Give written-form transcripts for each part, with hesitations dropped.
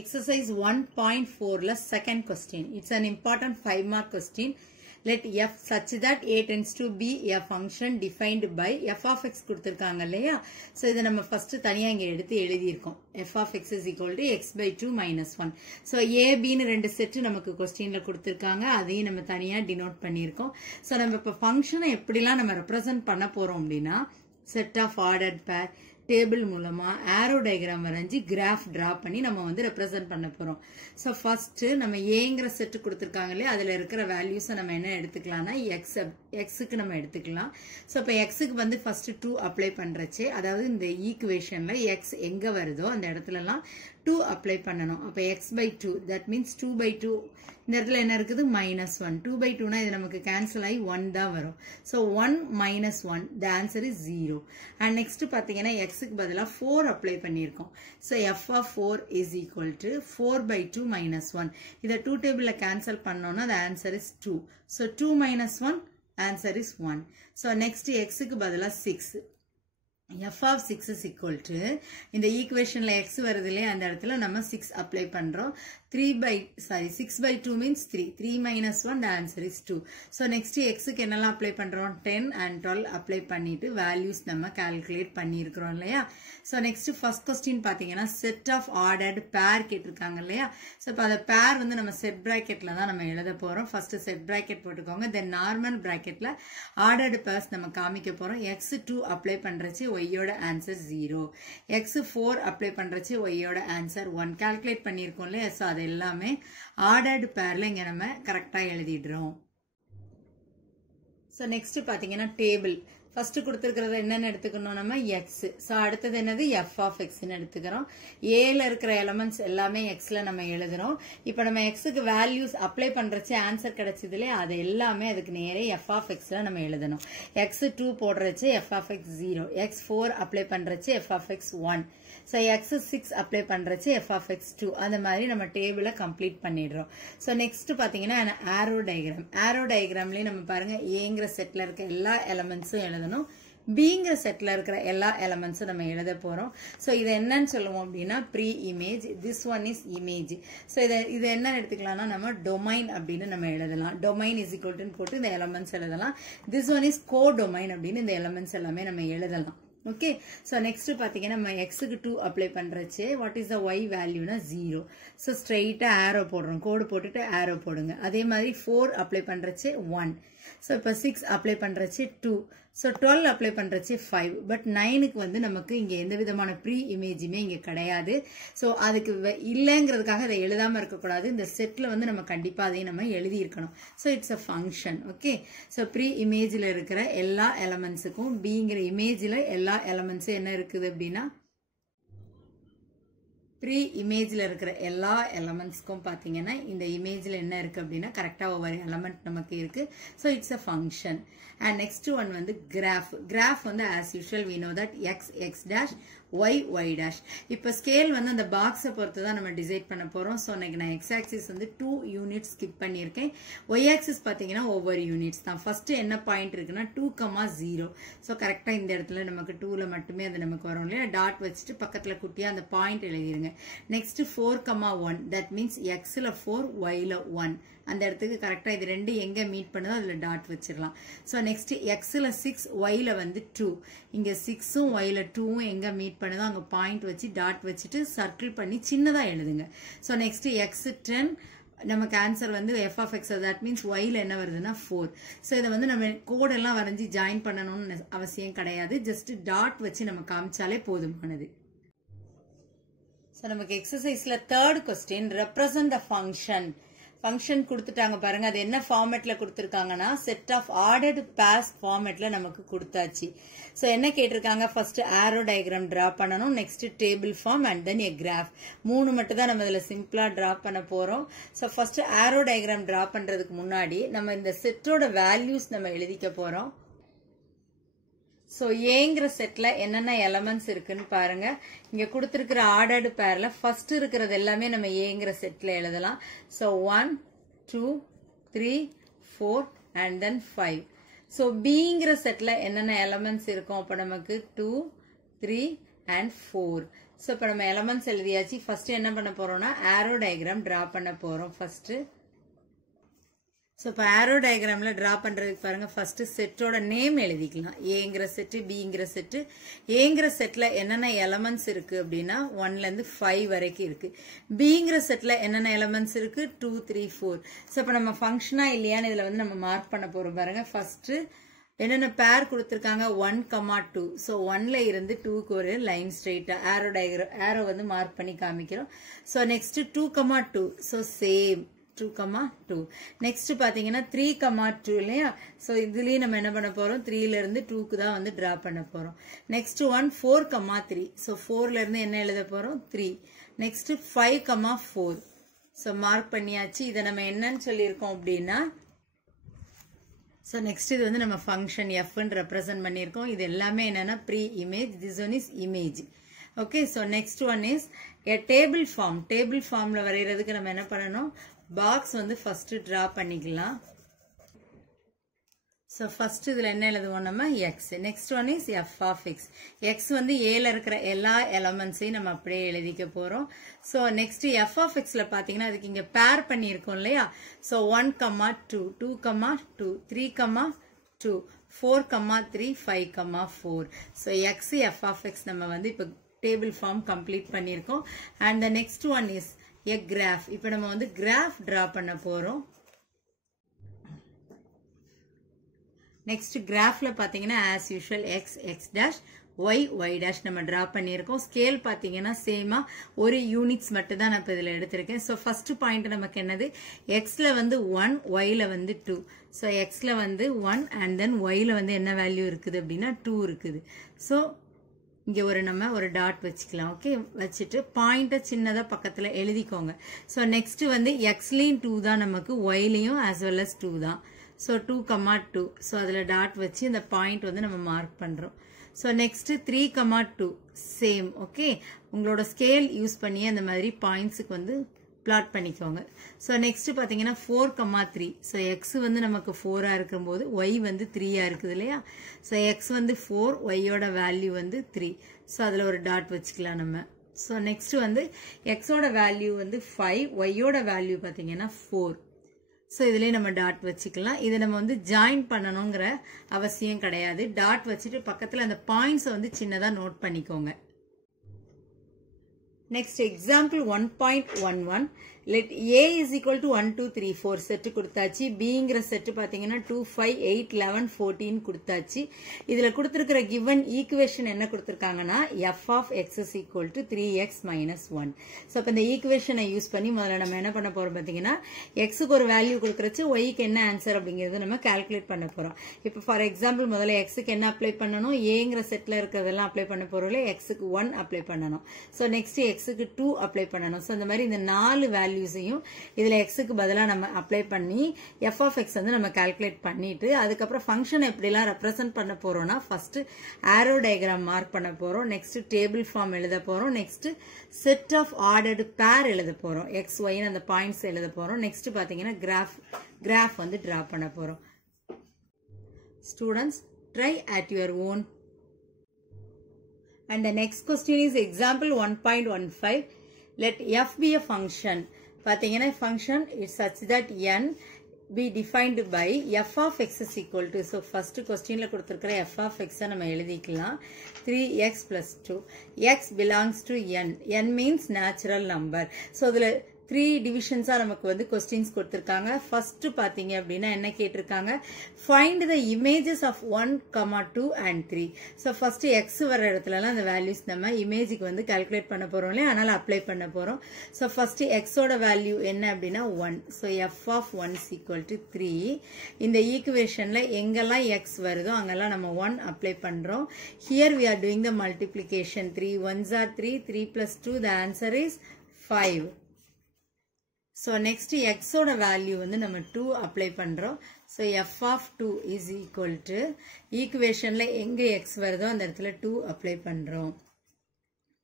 Exercise 1.4 la second question. It's an important 5-mark question. Let f such that a tends to be a function defined by f of x கொடுத்திருக்காங்க இல்லையா. So இதை நம்ம first தனியா இங்க எடுத்து எழுதியிருக்கோம். f of x is equal to x by 2 minus 1. So a, b னு ரெண்டு செட் நமக்கு questionல கொடுத்திருக்காங்க. அதையும் நம்ம தனியா denote பண்ணியிருக்கோம். So நம்ம இப்ப ஃபங்க்ஷனை எப்படிலாம் நம்ம represent பண்ண போறோம் அப்படின்னா set of ordered pair table மூலமா arrow diagram வரைஞ்சி graph draw பண்ணி நம்ம வந்து represent பண்ண போறோம். So first நம்ம ஏங்கிற செட் கொடுத்திருக்காங்களே அதுல இருக்கிற வேல்யூஸ் நம்ம என்ன எடுத்துக்கலாம்னா xக்கு நம்ம எடுத்துக்கலாம். So இப்ப xக்கு வந்து first 2 அப்ளை பண்றச்சே அதாவது இந்த ஈக்குவேஷன்ல x எங்க வருதோ அந்த இடத்துலலாம் 2 அப்ளை பண்ணணும். அப்ப x by 2 that means 2 by 2 இந்த இடத்துல என்ன இருக்குது minus 1. 2 by 2 னா இது நமக்கு cancel ஆகி 1 தான் வரும். So 1 minus 1 the answer is 0. And next பாத்தீங்கன்னா xக்கு பதிலா 4 அப்ளை பண்ணியிருக்கோம். So f of 4 is equal to 4 by 2 minus 1. இதை 2 டேபிள்ல cancel பண்ணோம்னா the answer is 2. So 2 minus 1 answer is 1. So next xக்கு பதிலா 6. f of 6 is equal to இந்த ஈக்குவேஷன்ல x வருதுலே அந்த இடத்துல நம்ம 6 அப்ளை பண்றோம். 6 by 2 means 3. 3 minus 1 the answer is 2. So next xக்கு என்னெல்லாம் அப்ளை பண்றோம் 10 and 12 அப்ளை பண்ணிட்டு values நம்ம calculate பண்ணியிருக்கிறோம் இல்லையா. So next first question பாத்தீங்கன்னா set of ordered pair கேட்டிருக்காங்க இல்லையா. So இப்போ அந்த pair வந்து நம்ம set bracketல தான் நம்ம எழுத போறோம். First set bracket போட்டுக்கோங்க. Then normal bracketல ordered pairs நம்ம காமிக்க போறோம். x 2 அப்ளை பண்றச்சு y யோட ஆன்சர் 0. x 4 அப்ளை பண்றச்சு y யோட ஆன்சர் 1. கால்குலேட் பண்ணியிருக்கோம் இல்லையா. So அது எல்லாமே ஆர்டர்டு பேர்ல இங்க நம்ம கரெக்டா எழுதிடுறோம். So next பாத்தீங்கன்னா டேபிள் ஃபர்ஸ்ட் கொடுத்திருக்கிறது என்னன்னு எடுத்துக்கணும் நம்ம x. சோ அடுத்தது என்னது f of x ன்னு எடுத்துக்கிறோம். a ல இருக்கிற எலிமெண்ட்ஸ் எல்லாமே x ல நம்ம எழுதுறோம். இப்போ நம்ம x க்கு வேல்யூஸ் அப்ளை பண்றச்சே ஆன்சர் கிடைச்சதுல அது எல்லாமே அதுக்கு நேரே f of x ல நம்ம எழுதணும். x 2 போடுறச்சே f of x 0, x 4 apply பண்றச்சே f of x 1. So x 6 apply பண்றச்சே f of x 2. அந்த மாதிரி நம்ம டேபிளை கம்ப்ளீட் பண்ணிடுறோம். So next பாத்தீங்கன்னா arrow diagram. Arrow diagramலயே நம்ம பாருங்க aங்கிற செட்ல இருக்க எல்லா எலிமெண்ட்ஸும் எழுதணும். bங்கிற செட்ல இருக்கிற எல்லா எலிமெண்ட்ஸும் நம்ம எழுத போறோம். சோ இது என்னன்னு சொல்லுவோம் அப்படின்னா pre image. this one is image. So இது என்ன எடுத்துக்கலாம்னா நம்ம டொமைன் அப்படின்னு நம்ம எழுதலாம். டொமைன் is equal to போட்டு இந்த எலிமெண்ட்ஸ் எழுதலாம். this one is co-domain அப்படின்னு இந்த எலிமெண்ட்ஸ் எல்லாமே நம்ம எழுதலாம். Okay, so next பாத்தீங்கன்னா நம்ம x க்கு 2 apply பண்றச்சே what is the y value னா 0. so straight arrow போடுறோம். கோடு போட்டுட்டு arrow போடுங்க. அதே மாதிரி 4 அப்ளை பண்றச்சே 1. so இப்ப 6 அப்ளை பண்றச்சே 2. so 12 அப்ளை பண்றச்சே 5. பட் 9க்கு வந்து நமக்கு இங்க எந்த விதமான ப்ரீ இமேஜுமே இங்க கிடையாது. சோ அதுக்கு இல்லங்கிறதுக்காக அதை எழுதாம இருக்க கூடாது. இந்த செட்ல வந்து நம்ம கண்டிப்பா அதை நம்ம எழுதி இருக்கணும். So it's a function. Okay, so pre இமேஜ்ல இருக்கிற எல்லா எலிமெண்ட்ஸ்க்கும் bங்கிற இமேஜ்ல எல்லா எலிமெண்ட்ஸும் என்ன இருக்குது அப்படின்னா ப்ரீ இமேஜ்ல இருக்கிற எல்லா எலிமெண்ட்ஸ்க்கும் பாத்தீங்கன்னா இந்த இமேஜ்ல என்ன இருக்கு அப்படின்னா கரெக்டா ஒவ்வொரு எலிமெண்ட் நமக்கு இருக்கு. So it's a function. and next one வந்து graph. graph வந்து as usual we know that x x dash y y dash. இப்ப ஸ்கேல் வந்து அந்த பாக்ஸை பொறுத்து தான் நம்ம டிசைட் பண்ண போறோம். சோ நான் x axis வந்து 2 யூனிட்ஸ் ஸ்கிப் பண்ணியிருக்கேன். y axis பாத்தீங்கன்னா ஒவ்வொரு யூனிட்ஸ் தான். ஃபர்ஸ்ட் என்ன பாயிண்ட் இருக்குன்னா 2,0. சோ கரெக்டா இந்த இடத்துல நமக்கு 2ல மட்டுமே அது நமக்கு வரும் இல்லையா. டாட் வச்சுட்டு பக்கத்துல குட்டியா அந்த பாயிண்ட் எழுதிருங்க. நெக்ஸ்ட் 4,1 that means x ல 4 y ல 1. அந்த இடத்துக்கு கரெக்டா இது ரெண்டு எங்க மீட் பண்ணுதோ அதுல டாட் வச்சிரலாம். சோ நெக்ஸ்ட் x ல 6 y ல வந்து 2. இங்க 6ம் y ல 2ம் எங்க மீட் பண்ணுதோ அங்க பாயிண்ட் வச்சு டாட் வச்சுட்டு சர்க்கிள் பண்ணி சின்னதா எழுதுங்க. சோ நெக்ஸ்ட் x 10 நமக்கு ஆன்சர் வந்து f of x. that means y ல என்ன வருதுன்னா 4. சோ இத வந்து நம்ம கோட் எல்லாம் வரைஞ்சி ஜாயின் பண்ணணும்னு அவசியம் கிடையாது. ஜஸ்ட் டாட் வச்சு நம்ம காமிச்சாலே போதுமானது. சோ நமக்கு எக்ஸசைஸ்ல third question represent a function. Function கொடுத்துட்டாங்க பாருங்க. அது என்ன ஃபார்மேட்ல கொடுத்திருக்காங்கன்னா செட் ஆஃப் ஆர்டர்டு பேர்ஸ் ஃபார்மேட்ல நமக்கு கொடுத்தாச்சு. சோ என்ன கேட்டிருக்காங்க ஃபர்ஸ்ட் arrow diagram டிரா பண்ணனும். Next table form and then a graph. மூணு மட்டும் தான் நம்ம இதுல சிம்பிளா டிரா பண்ண போறோம். So first arrow diagram draw பண்றதுக்கு முன்னாடி நம்ம இந்த செட்டோட வேல்யூஸ் நம்ம எழுதிக்க போறோம். சோ ஏங்கிற செட்ல என்னென்ன எலிமெண்ட்ஸ் இருக்குன்னு பாருங்க. இங்க கொடுத்திருக்கிற ஆர்டர்டு பேர்ல ஃபர்ஸ்ட் இருக்கிறது எல்லாமே நம்ம ஏங்கிற செட்ல எழுதலாம். So 1 2 3 4 and then 5. சோ bங்கிற செட்ல என்னென்ன எலிமெண்ட்ஸ் இருக்கும் அப்ப நமக்கு 2 3 and 4. So இப்போ நம்ம எலிமெண்ட்ஸ் எழுதியாச்சு. ஃபர்ஸ்ட் என்ன பண்ண போறோம்னா ஆரோ டயக்ராம் டிரா பண்ண போறோம் ஃபர்ஸ்ட். ஸோ இப்போ ஆரோ டயக்ராமில் ட்ரா பண்ணுறதுக்கு பாருங்கள் ஃபஸ்ட்டு செட்டோட நேம் எழுதிக்கலாம். ஏங்கிற செட்டு, பிங்கிற செட்டு. ஏங்கிற செட்டில் என்னென்ன எலமெண்ட்ஸ் இருக்குது அப்படின்னா 1லேருந்து 5 வரைக்கும் இருக்குது. பிங்கிற செட்டில் என்னென்ன எலமெண்ட்ஸ் இருக்குது 2, 3, 4. ஸோ இப்போ நம்ம ஃபங்க்ஷனாக இல்லையான்னு இதில் வந்து நம்ம மார்க் பண்ண போகிறோம் பாருங்கள். ஃபஸ்ட்டு என்னென்ன பேர் கொடுத்துருக்காங்க 1, 2. ஸோ 1ல் இருந்து 2க்கு ஒரு லைன் ஸ்ட்ரெயிட்டாக ஆரோ வந்து மார்க் பண்ணி காமிக்கிறோம். So next 2, 2. So same 2, 2. Next பாத்தீங்கன்னா 3, 2 இல்லையா? சோ இதுலயே நம்ம என்ன பண்ண போறோம் 3ல இருந்து 2க்கு தான் வந்து டிரா பண்ண போறோம். நெக்ஸ்ட் 1, 4, 3. சோ 4ல இருந்து என்ன எழுத போறோம் 3. நெக்ஸ்ட் 5, 4. சோ மார்க் பண்ணியாச்சு. இதை நம்ம என்னன்னு சொல்லியிருக்கோம் அப்படின்னா சோ நெக்ஸ்ட் இது வந்து நம்ம ஃபங்க்ஷன் எஃப்ன்னு ரெப்ரசென்ட் பண்ணியிருக்கோம். இது எல்லாமே என்னன்னா pre image, this one is image. Okay, so next one is a table form. Table ஃபார்ம்ல வரைகிறதுக்கு நம்ம என்ன பண்ணணும், பாக்ஸ் வந்து ஃபர்ஸ்ட் டிரா பண்ணிக்கலாம். ஸோ ஃபர்ஸ்ட் இதில் என்ன எழுதுவோம் நம்ம x. Next one is f of x. X வந்து ஏல இருக்கிற எல்லா எலமெண்ட்ஸையும் நம்ம அப்படியே எழுதிக்க போகிறோம். ஸோ நெக்ஸ்ட் எஃப் ஆஃப் எக்ஸில் பார்த்தீங்கன்னா அதுக்கு இங்கே பேர் பண்ணியிருக்கோம் இல்லையா? So 1, 2, 2, 2, 3, 2, 4, 3, 5, 4. So x f of x நம்ம வந்து இப்போ டேபிள் ஃபார்ம் கம்ப்ளீட் பண்ணியிருக்கோம். And the next one is a graph. இப்போ நம்ம வந்து graph draw பண்ண போறோம். next graphல பாத்தீங்கன்னா as usual x, x dash, y, y dash நம்ம draw பண்ணியிருக்கோம். ஸ்கேல் பாத்தீங்கன்னா சேமா ஒரு யூனிட்ஸ் மட்டும் தான் நான் இப்போ இதில் எடுத்திருக்கேன். ஸோ ஃபர்ஸ்ட் பாயிண்ட் நமக்கு என்னது, எக்ஸ்ல வந்து 1, ஒய்ல வந்து 2. ஸோ எக்ஸ்ல வந்து 1 அண்ட் தென் ஒய்ல வந்து என்ன வேல்யூ இருக்குது அப்படின்னா 2 இருக்குது. ஸோ இங்கே நம்ம ஒரு டாட் வச்சுக்கலாம். ஓகே, வச்சுட்டு பாயிண்ட்டை சின்னதாக பக்கத்தில் எழுதிக்கோங்க. ஸோ நெக்ஸ்ட் வந்து எக்ஸ்லேயும் 2 தான் நமக்கு, ஒய்லையும் ஆஸ் வெல் அஸ் 2 தான். ஸோ 2, 2. ஸோ அதில் டாட் வச்சு இந்த பாயிண்ட் வந்து நம்ம மார்க் பண்ணுறோம். So next 3, 2 same. ஓகே, உங்களோட ஸ்கேல் யூஸ் பண்ணி அந்த மாதிரி பாயிண்ட்ஸுக்கு வந்து பிளாட் பண்ணிக்கோங்க. ஸோ நெக்ஸ்ட் பார்த்தீங்கன்னா 4, 3. ஸோ எக்ஸ் வந்து நமக்கு 4ஆக இருக்கும்போது ஒய் வந்து 3ஆக இருக்குது இல்லையா? ஸோ எக்ஸ் வந்து 4, ஒய்யோட வேல்யூ வந்து 3. ஸோ அதில் ஒரு டாட் வச்சுக்கலாம் நம்ம. ஸோ நெக்ஸ்ட் வந்து எக்ஸோட வேல்யூ வந்து 5, ஒய்யோட வேல்யூ பார்த்தீங்கன்னா 4. ஸோ இதுலேயே நம்ம டாட் வச்சுக்கலாம். இதை நம்ம வந்து ஜாயின் பண்ணணுங்கிற அவசியம் கிடையாது. டாட் வச்சுட்டு பக்கத்தில் அந்த பாயிண்ட்ஸை வந்து சின்னதாக நோட் பண்ணிக்கோங்க. Next example 1.11. Let A is equal to 1, 2, 3, 4 set கொடுத்தாச்சு. Bங்கிற செட்டு பார்த்தீங்கன்னா 2, 5, 8, 11, 14 கொடுத்தாச்சு. இதில் கொடுத்துருக்கிற given equation என்ன கொடுத்துருக்காங்கன்னா f of x is equal to 3x minus 1. So இப்போ இந்த ஈக்குவேஷனை யூஸ் பண்ணி முதல்ல நம்ம என்ன பண்ண போகிறோம் பார்த்தீங்கன்னா எக்ஸுக்கு ஒரு வேல்யூ கொடுக்குறச்சு ஒய்க்கு என்ன ஆன்சர் அப்படிங்கிறது நம்ம கால்குலேட் பண்ண போகிறோம். இப்போ ஃபார் எக்ஸாம்பிள் முதல்ல எக்ஸுக்கு என்ன அப்ளை பண்ணணும், ஏங்கிற செட்டில் இருக்கிறதெல்லாம் அப்ளை பண்ண போகிறோம்ல, எக்ஸுக்கு 1 அப்ளை பண்ணணும். ஸோ நெக்ஸ்ட் எக்ஸுக்கு 2 அப்ளை பண்ணணும். ஸோ இந்த மாதிரி இந்த 4 வேல்யூஸையும் இதில் எக்ஸுக்கு பதிலாக நம்ம அப்ளை பண்ணி எஃப் ஆஃப் எக்ஸ் வந்து நம்ம கால்குலேட் பண்ணிட்டு அதுக்கப்புறம் ஃபங்க்ஷன் எப்படிலாம் ரெப்ரசென்ட் பண்ண போறோம்னா ஃபர்ஸ்ட் ஆரோ டயக்ராம் மார்க் பண்ண போறோம். நெக்ஸ்ட் டேபிள் ஃபார்ம் எழுத போறோம். நெக்ஸ்ட் செட் ஆஃப் ஆர்டர்டு பேர் எழுத போறோம். எக்ஸ் ஒய்னு அந்த பாயிண்ட்ஸ் எழுத போறோம். நெக்ஸ்ட் பாத்தீங்கன்னா கிராஃப் வந்து டிரா பண்ண போறோம். Students, try at your own. And the next question is example 1.15. Let f be a function. பாத்தீங்கன்னா function is such that n be defined by f of x is equal to. So first questionல கொடுத்திருக்கிற f of x நம்ம எழுதிக்கலாம். 3x plus 2. x belongs to n. n means natural number. So இதுல 3 divisions நமக்கு வந்து questions கொடுத்திருக்காங்க. First பாத்தீங்க அப்படின்னா என்ன கேட்டிருக்காங்க, find the images of 1, 2 and 3. So first x வர இடத்துலலாம் அந்த values நம்ம இமேஜுக்கு வந்து calculate பண்ண போறோம் இல்லையா, அதனால அப்ளை பண்ண போறோம். So first x ஓட வேல்யூ என்ன அப்படின்னா 1. So f of 1 is equal to 3. இந்த ஈக்குவேஷன்ல எங்கெல்லாம் x வருதோ அங்கெல்லாம் நம்ம 1 அப்ளை பண்றோம். Here we are doing the multiplication. 3 1s are 3, 3 plus 2, the answer is 5. So next x ஓட வேல்யூ வந்து நம்ம 2 அப்ளை பண்றோம். So f of 2 is equal to ஈக்குவேஷன்ல எங்க x வருதோ அந்த இடத்துல 2 அப்ளை பண்றோம்.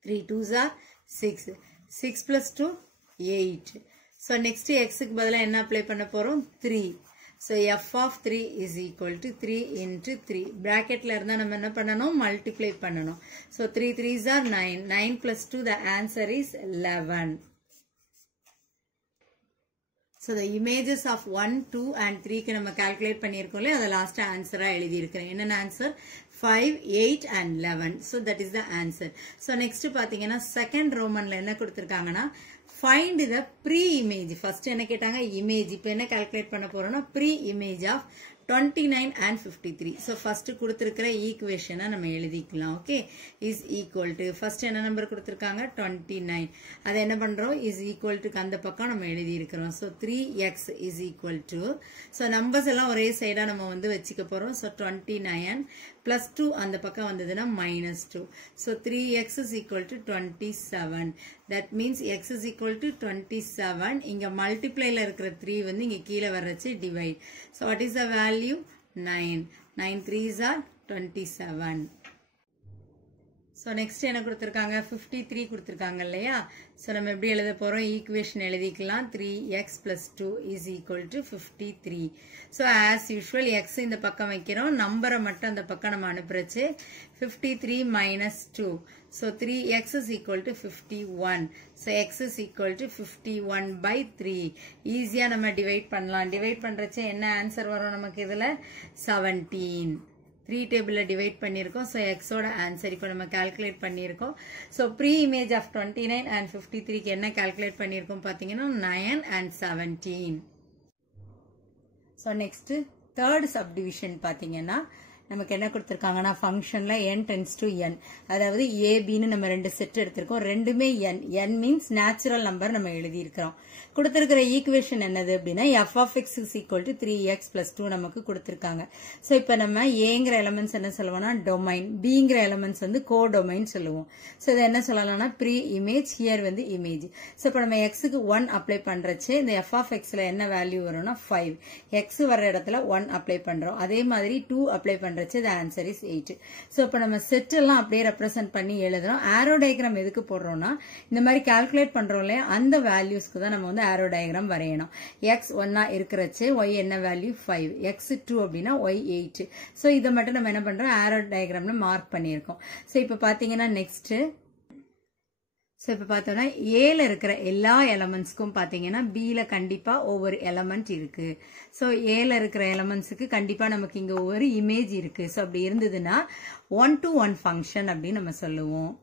3 2s are 6. 6 plus 2 8. So next x க்கு பதிலா என்ன அப்ளை பண்ண போறோம் 3. So f of 3 is equal to 3 into 3. Bracketல இருந்தா நம்ம என்ன பண்ணணும்? Multiply பண்ணணும். So 3 3s are 9. 9 plus 2, the answer is 11. So the images of 1, 2 and 3 க்கு நம்ம calculate பண்ணியிருக்கோம்ல, அதை last answer எழுதி இருக்கிறேன். என்னென்ன answer? 5, 8 and 11. So that is the answer. So next பாத்தீங்கன்னா second Romanல என்ன கொடுத்திருக்காங்கன்னா find the pre-image. First என்ன கேட்டாங்க? Image. இப்போ என்ன calculate பண்ண போறோம்னா pre-image of 29 and 53. So first கொடுத்திருக்கிற equation நம்ம எழுதிக்கலாம். Okay, is equal to first என்ன நம்பர் கொடுத்திருக்காங்க? 29. அது என்ன பண்றோம்? is equal to அந்த பக்கம் நம்ம எழுதி இருக்கிறோம். So 3x is equal to, so numbers எல்லாம் ஒரே சைடா நம்ம வந்து வச்சுக்க போறோம். So 29 plus 2 அந்த பக்கம் வந்ததுன்னா minus 2. So 3x is equal to 27. That means x is equal to 27. இங்க multiplyல இருக்கிற 3 வந்து இங்க கீழே வர்றச்சு divide. So what is the value? 9. 9 3s are 27. So next என்ன கொடுத்திருக்காங்க? 53 கொடுத்திருக்காங்க இல்லையா? So நம்ம எப்படி எழுத போறோம்? ஈக்குவேஷன் எழுதிக்கலாம். 3x plus 2 is equal to 53. So as usual x இந்த பக்கம் வைக்கிறோம். நம்பரை மட்டும் அந்த பக்கம் நம்ம அனுப்புறச்சு 53 minus 2. So 3x is equal to 51. So x is equal to 51 by 3. ஈஸியா நம்ம டிவைட் பண்ணலாம். டிவைட் பண்றச்சு என்ன ஆன்சர் வரும் நமக்கு இதுல? 17. 3 டேபிள்ல டிவைட் பண்ணியிருக்கோம். So x ஓட ஆன்சர் இப்போ நம்ம கால்குலேட் பண்ணியிருக்கோம். So pre-image of 29 and 53 க்கு என்ன கால்குலேட் பண்ணியிருக்கோம் பார்த்தீங்கன்னா 9 and 17. So next third subdivision பார்த்தீங்கன்னா நமக்கு என்ன கொடுத்திருக்காங்கன்னா ஃபங்க்ஷன்ல n tends to n, அதாவது abன்னு நம்ம ரெண்டு செட் எடுத்திருக்கோம். ரெண்டுமே n. n means natural number நம்ம எழுதி இருக்கிறோம். கொடுத்திருக்கிற ஈக்குவேஷன் என்னது அப்படின்னா f of x is equal to 3x plus 2 நமக்கு கொடுத்திருக்காங்க. சோ இப்போ நம்ம ஏங்கிற எலிமெண்ட்ஸ் என்ன சொல்லுவோம்னா டொமைன், பிங்கிற எலிமெண்ட்ஸ் வந்து கோடொமைன் சொல்லுவோம். சோ இதை என்ன சொல்லலாம்னா ப்ரீ இமேஜ், ஹியர் வந்து இமேஜ். சோ இப்போ நம்ம எக்ஸுக்கு 1 அப்ளை பண்றச்சு இந்த f of xல என்ன வேல்யூ வரும்னா 5. எக்ஸ் வர இடத்துல 1 அப்ளை பண்றோம். அதே மாதிரி 2 அப்ளை பண்றச்சு the answer is 8. சோ இப்போ நம்ம செட் எல்லாம் அப்படியே ரெப்ரசென்ட் பண்ணி எழுதுறோம். ஆரோ டயக்ராம் எதுக்கு போடுறோம்னா இந்த மாதிரி கால்குலேட் பண்றோம் இல்லையா, அந்த வேல்யூஸ்க்கு தான் நம்ம வந்து ஆரோ டயக்ராம் வரையணும். x 1 இருக்கிறச்சு y என்ன வேல்யூ 5, x 2 அப்படின்னா y 8. சோ இதை மட்டும் நம்ம என்ன பண்றோம்? ஆரோ டயக்ராம்ல மார்க் பண்ணியிருக்கோம். சோ இப்போ பாத்தீங்கன்னா நெக்ஸ்ட், சோ இப்போ பார்த்தோம்னா ஏல இருக்கிற எல்லா எலமெண்ட்ஸ்க்கும் பாத்தீங்கன்னா பில கண்டிப்பா ஒவ்வொரு எலமெண்ட் இருக்கு. சோ ஏல இருக்கிற எலமெண்ட்ஸுக்கு கண்டிப்பா நமக்கு இங்க ஒவ்வொரு இமேஜ் இருக்கு. சோ அப்படி இருந்ததுன்னா 1-to-1 ஃபங்க்ஷன் அப்படின்னு நம்ம சொல்லுவோம்.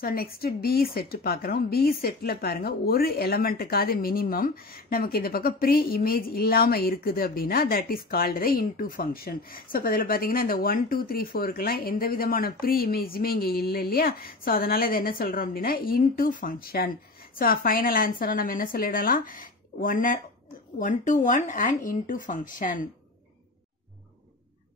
So next B set பார்க்கிறோம். B setல பாருங்க ஒரு எலிமெண்ட்டுக்காவது மினிமம் நமக்கு இந்த பக்கம் ப்ரீ இமேஜ் இல்லாம இருக்குது அப்படின்னா that is called the into function. So அப்ப இதுல பாத்தீங்கன்னா இந்த 1 2 3 4க்குலாம் எந்த விதமான ப்ரீ இமேஜுமே இங்க இல்ல இல்லையா? சோ அதனால இதை என்ன சொல்றோம் அப்படின்னா into function. சோ ஃபைனல் ஆன்சரா நம்ம என்ன சொல்லிடலாம்? 1-to-1 and into function.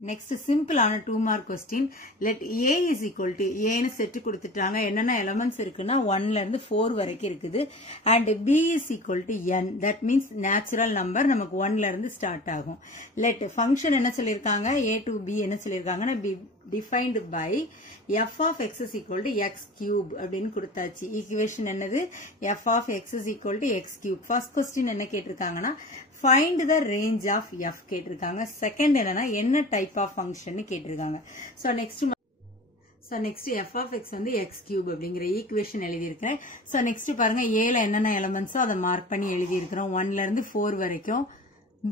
Next simple ஆன 2 mark question. Let A is equal to A னு செட் கொடுத்துட்டாங்க. என்னென்ன எலிமெண்ட்ஸ் இருக்குன்னா 1ல இருந்து 4 வரைக்கும் இருக்குது. And B is equal to n. That means natural number நமக்கு 1ல இருந்து ஸ்டார்ட் ஆகும். Let function என்ன சொல்லிருக்காங்க? A to B என்ன சொல்லிருக்காங்கன்னா be defined by f of x is equal to x cube அப்படின்னு கொடுத்தாச்சு. ஈக்குவேஷன் என்னது? f of x is equal to x cube. First question என்ன கேட்டிருக்காங்கன்னா find the range of f கேட்டிருக்காங்க. Second என்னன்னா என்ன type of function கேட்டிருக்காங்க. So next f of x வந்து x cube அப்படிங்கிற ஈக்குவேஷன் எழுதி இருக்கிறேன். So next பாருங்க ஏல என்னென்ன எலிமெண்ட்ஸோ அதை மார்க் பண்ணி எழுதி இருக்கிறோம். 1ல இருந்து 4 வரைக்கும்.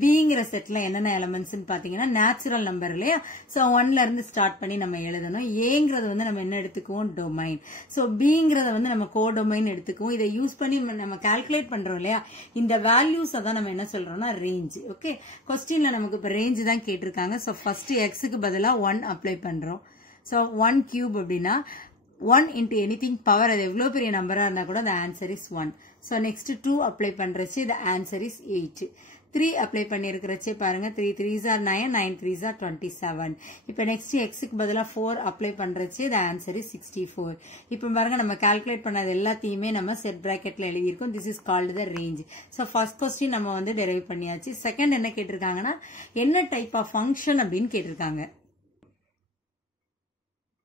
பிங்கிற செட்ல என்னென்ன எலிமெண்ட்ஸ் பாத்தீங்கன்னா நேச்சுரல் நம்பர் இல்லையா? சோ 1ல இருந்து ஸ்டார்ட் பண்ணி நம்ம எழுதணும். ஏங்கிறது வந்து நம்ம என்ன எடுத்துக்குவோம்? டொமைன். சோ பிங்கிறத வந்து நம்ம கோடொமைன் எடுத்துக்குவோம். இதை யூஸ் பண்ணி நம்ம கால்குலேட் பண்றோம் இல்லையா, இந்த வேல்யூஸ் தான் நம்ம என்ன சொல்றோம்னா ரேஞ்ச். ஓகே, கொஸ்டின்ல நமக்கு இப்ப ரேஞ்ச் தான் கேட்டிருக்காங்க. சோ ஃபர்ஸ்ட் எக்ஸுக்கு பதிலா 1 அப்ளை பண்றோம். சோ 1 கியூப் அப்படின்னா 1 into anything power, அது எவ்வளவு பெரிய நம்பரா இருந்தா கூட the answer is 1. So next 2 apply பண்றச்சு the answer is 8. 3 apply பண்ணிருக்கிறச்சே பாருங்க 3 3s are 9, 9 3s are 27. இப்போ next xக்கு பதிலா 4 apply பண்றச்சே the answer is 64. இப்போ பாருங்க நம்ம calculate பண்ணது எல்லாத்தையுமே நம்ம set bracketல எழுதியிருக்கோம். This is called the range. So first question நம்ம வந்து derive பண்ணியாச்சு. செகண்ட் என்ன கேட்டிருக்காங்கன்னா என்ன type of function அப்படின்னு கேட்டிருக்காங்க.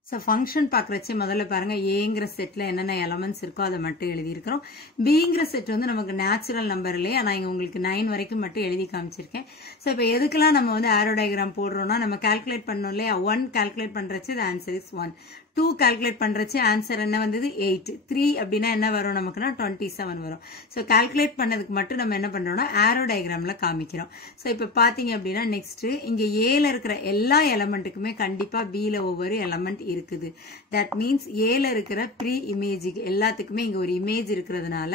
ஸோ ஃபங்க்ஷன் பார்க்குறச்சே முதல்ல பாருங்க ஏங்கிற செட்டில் என்னென்ன எலமெண்ட்ஸ் இருக்கோ அதை மட்டும் எழுதியிருக்கிறோம். பிங்கிற செட் வந்து நமக்கு நேச்சுரல் நம்பர் இல்லையா, நான் இங்கே உங்களுக்கு 9 வரைக்கும் மட்டும் எழுதி காமிச்சிருக்கேன். ஸோ இப்போ எதுக்கெல்லாம் நம்ம வந்து ஆரோ டயக்ராம் போடுறோம்னா நம்ம கால்குலேட் பண்ணோம் இல்லையா, 1 கால்குலேட் பண்ணுறச்சு the answer is 1, 2 கால்குலேட் பண்ணுறச்சு ஆன்சர் என்ன வந்தது 8, 3 அப்படின்னா என்ன வரும் நமக்குன்னா 27 வரும். ஸோ கால்குலேட் பண்ணதுக்கு மட்டும் நம்ம என்ன பண்ணுறோம்னா ஆரோ டயக்ராமில் காமிக்கிறோம். ஸோ இப்போ பார்த்தீங்க அப்படின்னா நெக்ஸ்ட் இங்கே ஏல இருக்கிற எல்லா எலமெண்ட்டுக்குமே கண்டிப்பாக பியில் ஒவ்வொரு எலமெண்ட் இருக்குது. தட் மீன்ஸ் ஏல இருக்கிற ப்ரீ இமேஜுக்கு எல்லாத்துக்குமே இங்கே ஒரு இமேஜ் இருக்கிறதுனால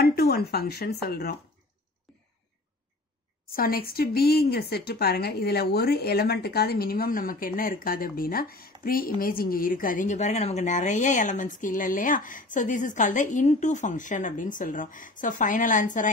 1-to-1 ஃபங்க்ஷன் சொல்கிறோம். ஸோ நெக்ஸ்ட் பிங்கிற செட்டு பாருங்க, இதுல ஒரு எலமெண்ட்டுக்காவது மினிமம் நமக்கு என்ன இருக்காது அப்படின்னா ப்ரீ இமேஜ் இங்க இருக்காது. இங்க பாருங்க நமக்கு நிறைய எலமெண்ட்ஸ்க்கு இல்லை இல்லையா. So this is called the into function அப்படின்னு சொல்றோம். So final ஆன்சரா